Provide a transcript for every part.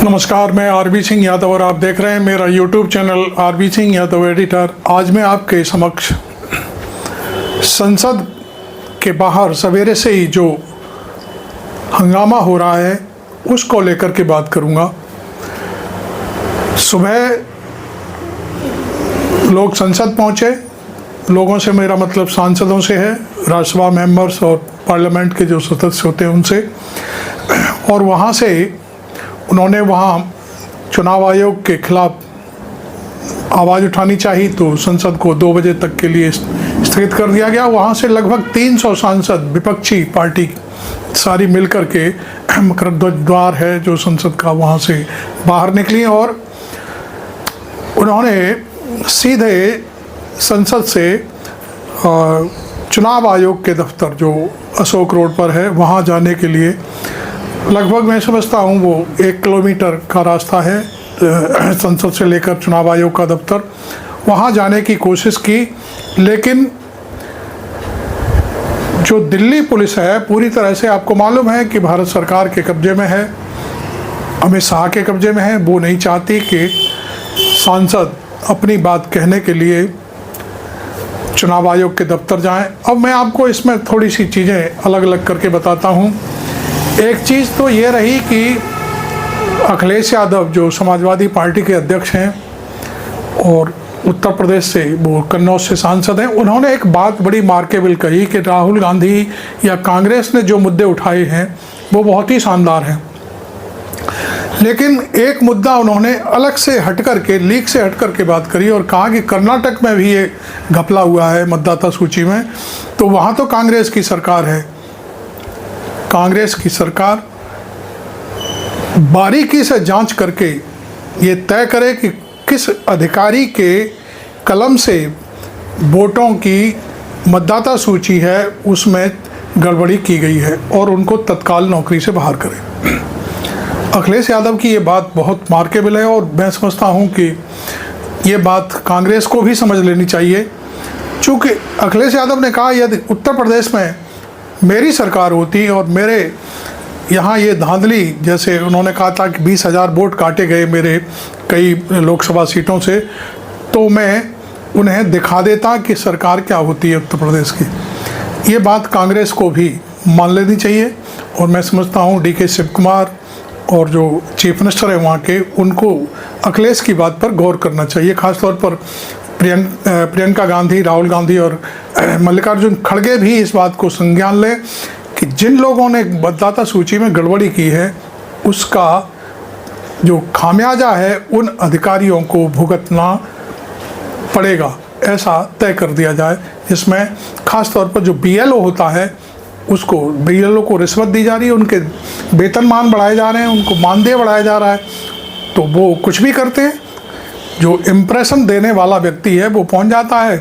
नमस्कार, मैं आरबी सिंह यादव और आप देख रहे हैं मेरा YouTube channel RB Singh Yadav editor. आज मैं आपके समक्ष संसद के बाहर सवेरे से ही जो हंगामा हो रहा है उसको लेकर के बात करूंगा। सुबह लोग संसद पहुंचे, लोगों से मेरा मतलब सांसदों से है, राज्यसभा मेंबर्स और पार्लियामेंट के जो सदस्य होते हैं उनसे, और वहाँ से उन्होंने वहाँ चुनाव आयोग के खिलाफ आवाज़ उठानी चाहिए तो संसद को 2 बजे तक के लिए स्थगित कर दिया गया। वहाँ से लगभग 300 सांसद विपक्षी पार्टी सारी मिलकर के मकरध्वज द्वार है जो संसद का, वहाँ से बाहर निकली और उन्होंने सीधे संसद से चुनाव आयोग के दफ्तर जो अशोक रोड पर है वहाँ जाने के लिए लगभग मैं समझता हूँ वो 1 किलोमीटर का रास्ता है संसद से लेकर चुनाव आयोग का दफ्तर, वहाँ जाने की कोशिश की। लेकिन जो दिल्ली पुलिस है पूरी तरह से, आपको मालूम है कि भारत सरकार के कब्जे में है, अमित शाह के कब्जे में है। वो नहीं चाहती कि सांसद अपनी बात कहने के लिए चुनाव आयोग के दफ्तर जाएं। अब मैं आपको इसमें थोड़ी सी चीज़ें अलग अलग करके बताता हूं। एक चीज़ तो ये रही कि अखिलेश यादव जो समाजवादी पार्टी के अध्यक्ष हैं और उत्तर प्रदेश से, वो कन्नौज से सांसद हैं, उन्होंने एक बात बड़ी मार्केबल कही कि राहुल गांधी या कांग्रेस ने जो मुद्दे उठाए हैं वो बहुत ही शानदार हैं। लेकिन एक मुद्दा उन्होंने अलग से हट करके, लीक से हट करके बात करी और कहा कि कर्नाटक में भी ये घपला हुआ है मतदाता सूची में, तो वहाँ तो कांग्रेस की सरकार है। कांग्रेस की सरकार बारीकी से जांच करके ये तय करे कि किस अधिकारी के कलम से वोटों की मतदाता सूची है उसमें गड़बड़ी की गई है और उनको तत्काल नौकरी से बाहर करे। अखिलेश यादव की ये बात बहुत मार्केबल है और मैं समझता हूँ कि ये बात कांग्रेस को भी समझ लेनी चाहिए। चूँकि अखिलेश यादव ने कहा यदि उत्तर प्रदेश में मेरी सरकार होती और मेरे यहाँ ये धांधली, जैसे उन्होंने कहा था कि 20,000 वोट काटे गए मेरे कई लोकसभा सीटों से, तो मैं उन्हें दिखा देता कि सरकार क्या होती है उत्तर प्रदेश की। ये बात कांग्रेस को भी मान लेनी चाहिए और मैं समझता हूँ DK शिव कुमार और जो चीफ मिनिस्टर है वहाँ के, उनको अखिलेश की बात पर गौर करना चाहिए। ख़ासतौर पर प्रियंका गांधी, राहुल गांधी और मल्लिकार्जुन खड़गे भी इस बात को संज्ञान लें कि जिन लोगों ने मतदाता सूची में गड़बड़ी की है उसका जो खामियाजा है उन अधिकारियों को भुगतना पड़ेगा, ऐसा तय कर दिया जाए। इसमें ख़ास तौर पर जो BLO होता है उसको, BLO को रिश्वत दी जा रही है, उनके वेतनमान बढ़ाए जा रहे हैं, उनको मानदेय बढ़ाया जा रहा है, तो वो कुछ भी करते हैं। जो इम्प्रेशन देने वाला व्यक्ति है वो पहुंच जाता है,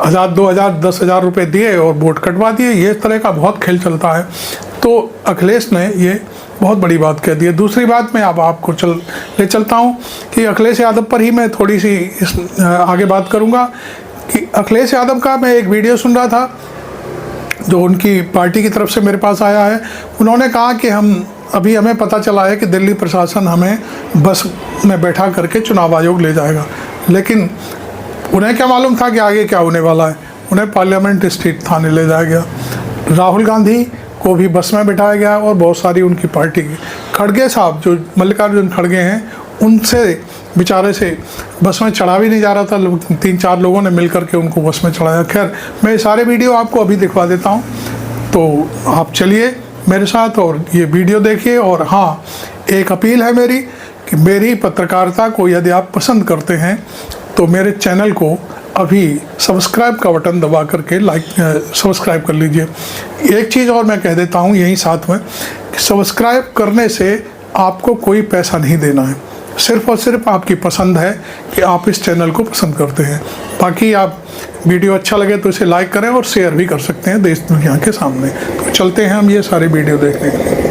1,000, 2,000, 10,000 रुपये दिए और वोट कटवा दिए। ये इस तरह का बहुत खेल चलता है। तो अखिलेश ने ये बहुत बड़ी बात कह दी है। दूसरी बात मैं अब आपको ले चलता हूँ कि अखिलेश यादव पर ही मैं थोड़ी सी आगे बात करूँगा कि अखिलेश यादव का मैं एक वीडियो सुन रहा था जो उनकी पार्टी की तरफ से मेरे पास आया है। उन्होंने कहा कि हमें पता चला है कि दिल्ली प्रशासन हमें बस में बैठा करके चुनाव आयोग ले जाएगा, लेकिन उन्हें क्या मालूम था कि आगे क्या होने वाला है। उन्हें पार्लियामेंट स्ट्रीट थाने ले जाया गया, राहुल गांधी को भी बस में बिठाया गया और बहुत सारी उनकी पार्टी की, खड़गे साहब जो मल्लिकार्जुन खड़गे हैं उनसे बेचारे से बस में चढ़ा भी नहीं जा रहा था, 3-4 लोगों ने मिल करके उनको बस में चढ़ाया। खैर, मैं सारे वीडियो आपको अभी दिखवा देता हूँ, तो आप चलिए मेरे साथ और ये वीडियो देखिए। और हाँ, एक अपील है मेरी कि मेरी पत्रकारिता को यदि आप पसंद करते हैं तो मेरे चैनल को अभी सब्सक्राइब का बटन दबा करके सब्सक्राइब कर लीजिए। एक चीज़ और मैं कह देता हूँ यहीं साथ में कि सब्सक्राइब करने से आपको कोई पैसा नहीं देना है, सिर्फ और सिर्फ आपकी पसंद है कि आप इस चैनल को पसंद करते हैं। बाकी आप वीडियो अच्छा लगे तो इसे लाइक करें और शेयर भी कर सकते हैं देश दुनिया के सामने। तो चलते हैं हम ये सारे वीडियो देखने के लिए।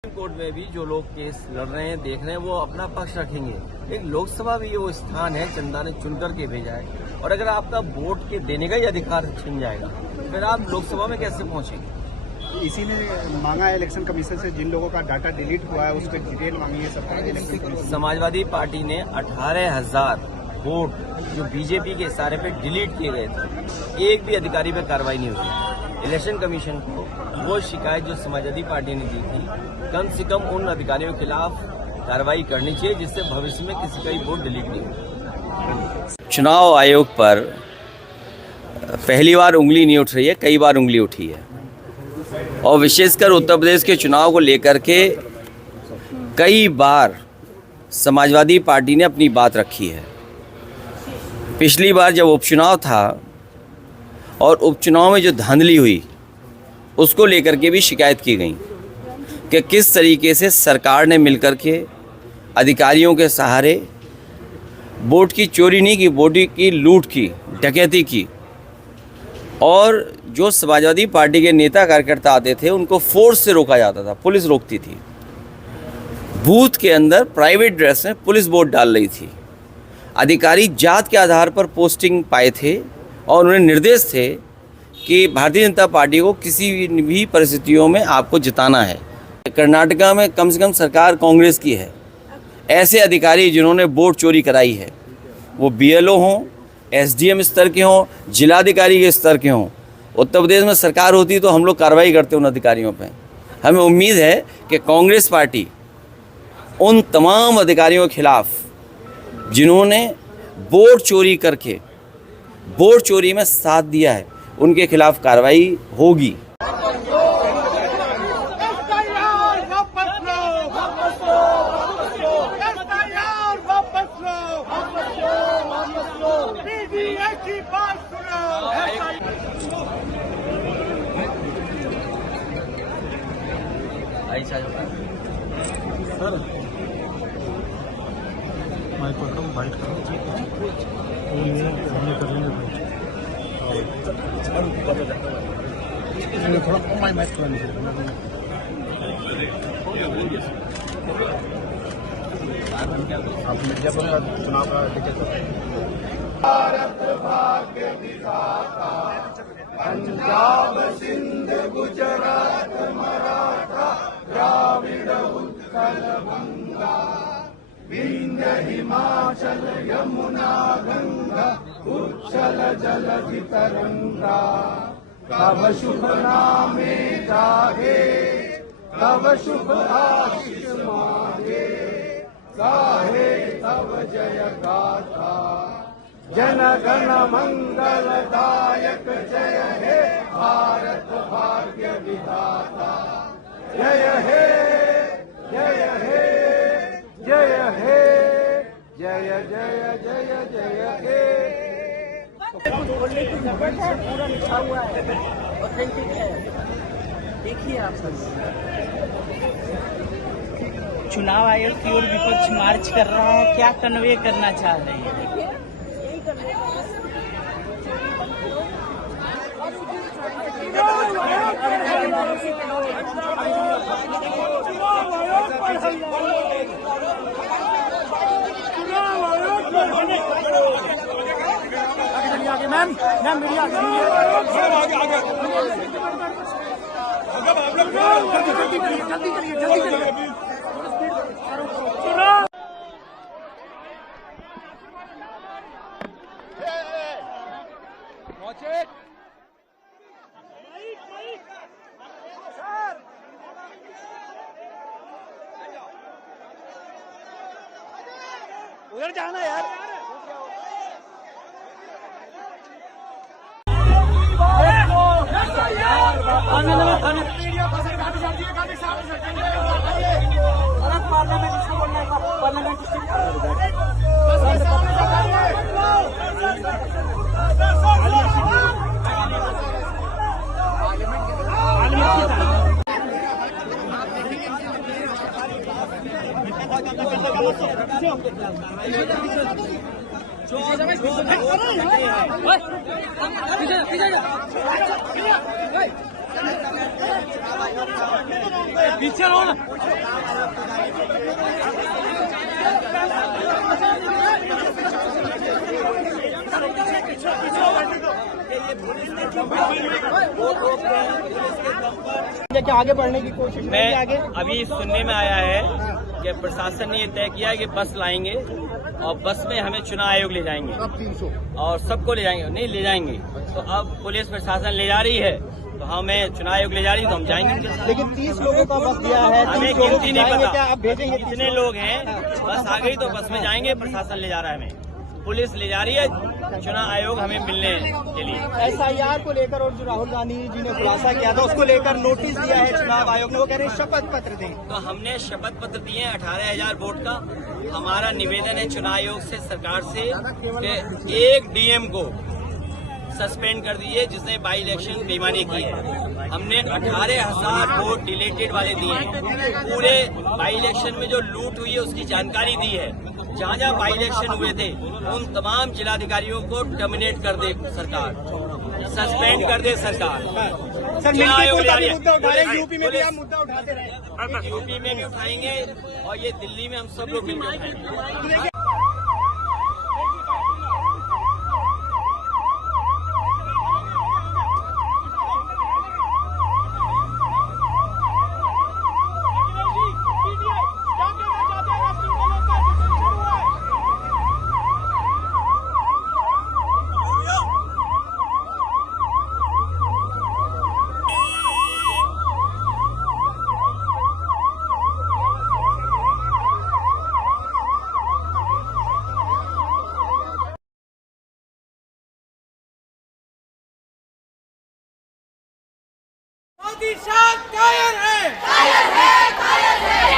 सुप्रीम कोर्ट में भी जो लोग केस लड़ रहे हैं, देख रहे हैं, वो अपना पक्ष रखेंगे। एक लोकसभा भी वो स्थान है, जनता ने चुन करके भेजा है, और अगर आपका वोट के देने का ही अधिकार छिन जाएगा, फिर आप लोकसभा में कैसे पहुंचेंगे? इसीलिए मांगा है इलेक्शन कमीशन से, जिन लोगों का डाटा डिलीट हुआ है उस पर डिटेल मांगी है सरकार इलेक्शन कमीशन। समाजवादी पार्टी ने 18,000 वोट जो बीजेपी के इशारे पे डिलीट किए गए थे, एक भी अधिकारी पे कार्रवाई नहीं हुई। इलेक्शन कमीशन को वो शिकायत जो समाजवादी पार्टी ने दी थी, कम से कम उन अधिकारियों के खिलाफ कार्रवाई करनी चाहिए, जिससे भविष्य में किसी का भी वोट डिलीट नहीं हो। चुनाव आयोग पर पहली बार उंगली नहीं उठ रही है, कई बार उंगली उठी है, और विशेषकर उत्तर प्रदेश के चुनाव को लेकर के कई बार समाजवादी पार्टी ने अपनी बात रखी है। पिछली बार जब उपचुनाव था और उपचुनाव में जो धांधली हुई, उसको लेकर के भी शिकायत की गई कि किस तरीके से सरकार ने मिलकर के अधिकारियों के सहारे वोट की चोरी नहीं की, वोट की लूट की, डकैती की, और जो समाजवादी पार्टी के नेता कार्यकर्ता आते थे उनको फोर्स से रोका जाता था, पुलिस रोकती थी। बूथ के अंदर प्राइवेट ड्रेस में पुलिस वोट डाल रही थी। अधिकारी जात के आधार पर पोस्टिंग पाए थे और उन्हें निर्देश थे कि भारतीय जनता पार्टी को किसी भी परिस्थितियों में आपको जिताना है। कर्नाटका में कम से कम सरकार कांग्रेस की है। ऐसे अधिकारी जिन्होंने वोट चोरी कराई है, वो BLO हों, SDM स्तर के हों, जिलाधिकारी के स्तर के हों, उत्तर प्रदेश में सरकार होती तो हम लोग कार्रवाई करते उन अधिकारियों पर। हमें उम्मीद है कि कांग्रेस पार्टी उन तमाम अधिकारियों के खिलाफ जिन्होंने वोट चोरी करके वोट चोरी में साथ दिया है, उनके खिलाफ कार्रवाई होगी। भारत भाग्य विधाता, पंजाब सिंध गुजरात मराठा द्राविड़ उत्कल बंगा, विंध्य हिमाचल यमुना गंगा उच्छल जलधि तरंगा। तव शुभ नामे जागे, तव शुभ आशीष मांगे, गाहे तव जय गाथा। जन गण मंगलदायक जय हे भारत भाग्य विधाता। जय हे जय हे जय हे जय जय जय जय हे। बोलने की जरूरत है, पूरा लिखा हुआ है, ऑथेंटिक है। देखिए आप चुनाव आयोग की ओर विपक्ष मार्च कर रहा है, क्या कन्वे करना चाह रहे हैं? मैम मीडिया जल्दी उधर जाना यार। पीछे रहो ना। क्या आगे बढ़ने की कोशिश मैं अभी सुनने में आया है कि प्रशासन ने ये तय किया है कि बस लाएंगे और बस में हमें चुनाव आयोग ले जाएंगे और सबको ले जाएंगे, नहीं ले जाएंगे। तो अब पुलिस प्रशासन ले जा रही है तो हमें चुनाव आयोग ले जा रही है तो हम जाएंगे उनके साथ। लेकिन 30 लोगों का बस दिया है, हमें गिनती नहीं पता, क्या आप भेजेंगे? कितने लोग हैं, बस आ गई तो बस में जाएंगे। प्रशासन ले जा रहा है, हमें पुलिस ले जा रही है, चुनाव आयोग हमें मिलने के लिए। SIR को लेकर और जो राहुल गांधी जी ने खुलासा किया था उसको लेकर नोटिस दिया है चुनाव आयोग ने, वो कह रहे हैं शपथ पत्र दें। तो हमने शपथ पत्र दिए 18,000 वोट का। हमारा निवेदन है चुनाव आयोग से, सरकार से, कि एक DM को सस्पेंड कर दीजिए जिसने बाई इलेक्शन बेईमानी की है। हमने 18,000 वोट डिलीटेड वाले दिए हैं। पूरे बाई इलेक्शन में जो लूट हुई है उसकी जानकारी दी है। जहाँ जहाँ बाई इलेक्शन हुए थे उन तमाम जिलाधिकारियों को टर्मिनेट कर दे सरकार, सस्पेंड कर दे सरकार। चुनाव आयोग ले जा रही है। यूपी में भी आप मुद्दा उठाते रहे, यूपी में भी उठाएंगे और ये दिल्ली में हम सब लोग मिलकर उठाएंगे। मोदी शाह कायर है,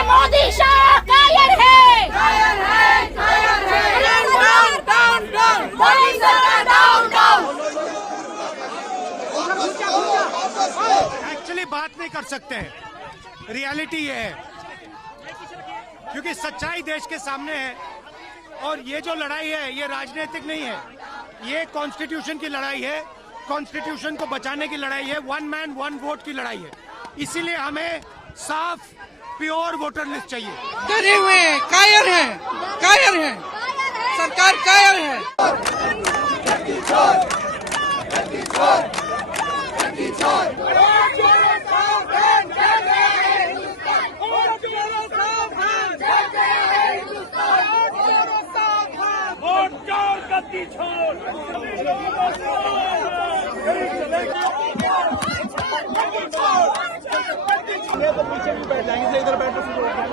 मोदी शाह कायर है, डाउन डाउन डाउन, मोदी सरकार डाउन डाउन। एक्चुअली बात नहीं कर सकते हैं, रियलिटी ये है क्योंकि सच्चाई देश के सामने है और ये जो लड़ाई है ये राजनीतिक नहीं है, ये कॉन्स्टिट्यूशन की लड़ाई है, कॉन्स्टिट्यूशन को बचाने की लड़ाई है, 1 मैन 1 वोट की लड़ाई है। इसीलिए हमें साफ प्योर वोटर लिस्ट चाहिए। डरे हुए हैं, कायर है, सरकार कायर है। तो पीछे भी बैठ जाएंगे, इधर बैठो शुरू हो गया।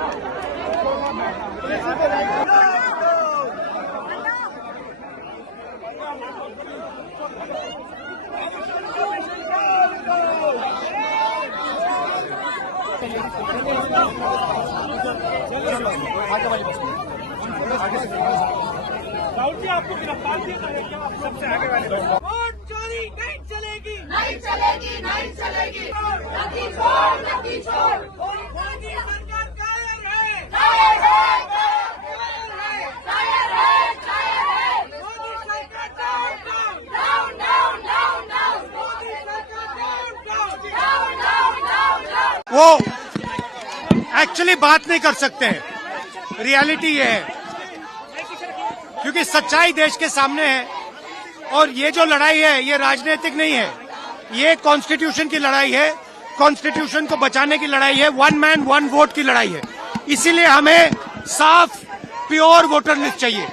राहुल जी आपको गिरफ्तार किया जाएगा क्या? आप सबसे आगे वाले वोट चोरी नहीं चलेगी, नहीं चलेगी, नहीं चलेगी, नदी छोड़, नदी छोड़। मोदी सरकार कायर है, कायर है, कायर है, कायर है, मोदी सरकार down down, down down down down, Modi सरकार down down, down down down down. वो एक्चुअली बात नहीं कर सकते हैं, रियलिटी ये है क्योंकि सच्चाई देश के सामने है और ये जो लड़ाई है ये राजनीतिक नहीं है, ये कॉन्स्टिट्यूशन की लड़ाई है, कॉन्स्टिट्यूशन को बचाने की लड़ाई है, 1 मैन 1 वोट की लड़ाई है। इसीलिए हमें साफ प्योर वोटर लिस्ट चाहिए।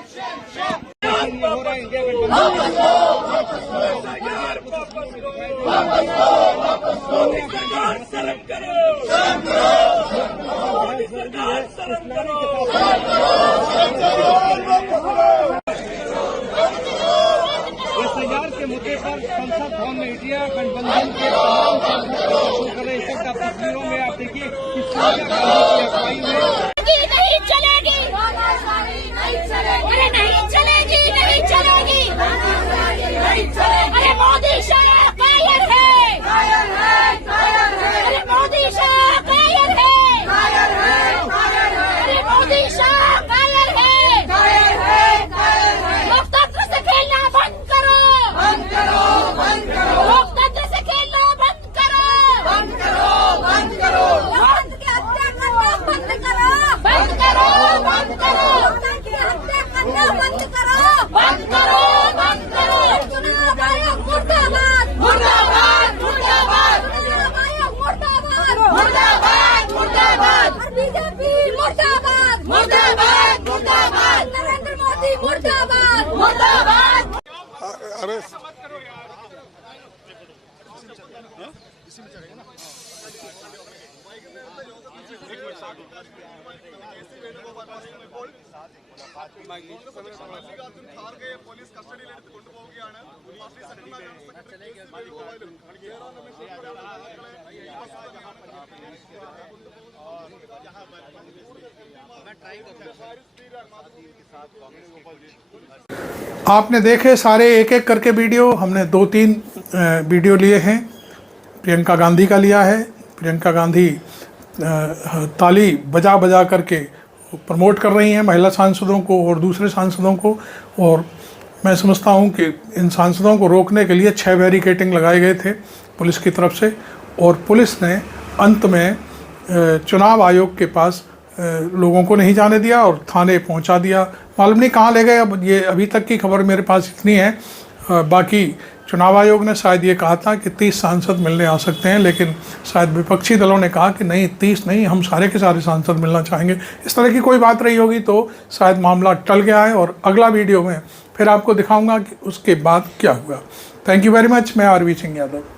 SIR के मुद्दे पर संसद भवन में इंडिया गठबंधन के तमाम सांसद कर रहे हैं। इस वक्त आप तस्वीरों में आप देखिए कि सोनिया गांधी की अगुवाई में नहीं चलेगी, नहीं चलेगी, अरे नहीं चलेगी, नहीं चलेगी, नहीं चलेगी। अरे मोदी शाह कायर है, अरे मोदी शाह कायर है, अरे मोदी शाह कायर है, लोकतंत्र से खेलना बंद करो, बंद करो, बंद करो, लोकतंत्र से खेलना बंद करो, बंद करो, बंद करो, बंद मुर्दाबाद। अरे പോലീസ് കസ്റ്റഡിയിലെടുത്ത് കൊണ്ടുപോവുകയാണ്. आपने देखे सारे एक एक करके वीडियो, हमने 2-3 वीडियो लिए हैं। प्रियंका गांधी का लिया है। प्रियंका गांधी ताली बजा बजा करके प्रमोट कर रही हैं महिला सांसदों को और दूसरे सांसदों को, और मैं समझता हूं कि इन सांसदों को रोकने के लिए 6 बैरिकेडिंग लगाए गए थे पुलिस की तरफ से, और पुलिस ने अंत में चुनाव आयोग के पास लोगों को नहीं जाने दिया और थाने पहुंचा दिया। मालूम नहीं कहाँ ले गए, अब ये अभी तक की खबर मेरे पास इतनी है। बाकी चुनाव आयोग ने शायद ये कहा था कि 30 सांसद मिलने आ सकते हैं, लेकिन शायद विपक्षी दलों ने कहा कि नहीं 30 नहीं, हम सारे के सारे सांसद मिलना चाहेंगे। इस तरह की कोई बात रही होगी तो शायद मामला टल गया है, और अगला वीडियो में फिर आपको दिखाऊंगा कि उसके बाद क्या हुआ। Thank you very much. मैं आरवी सिंह यादव।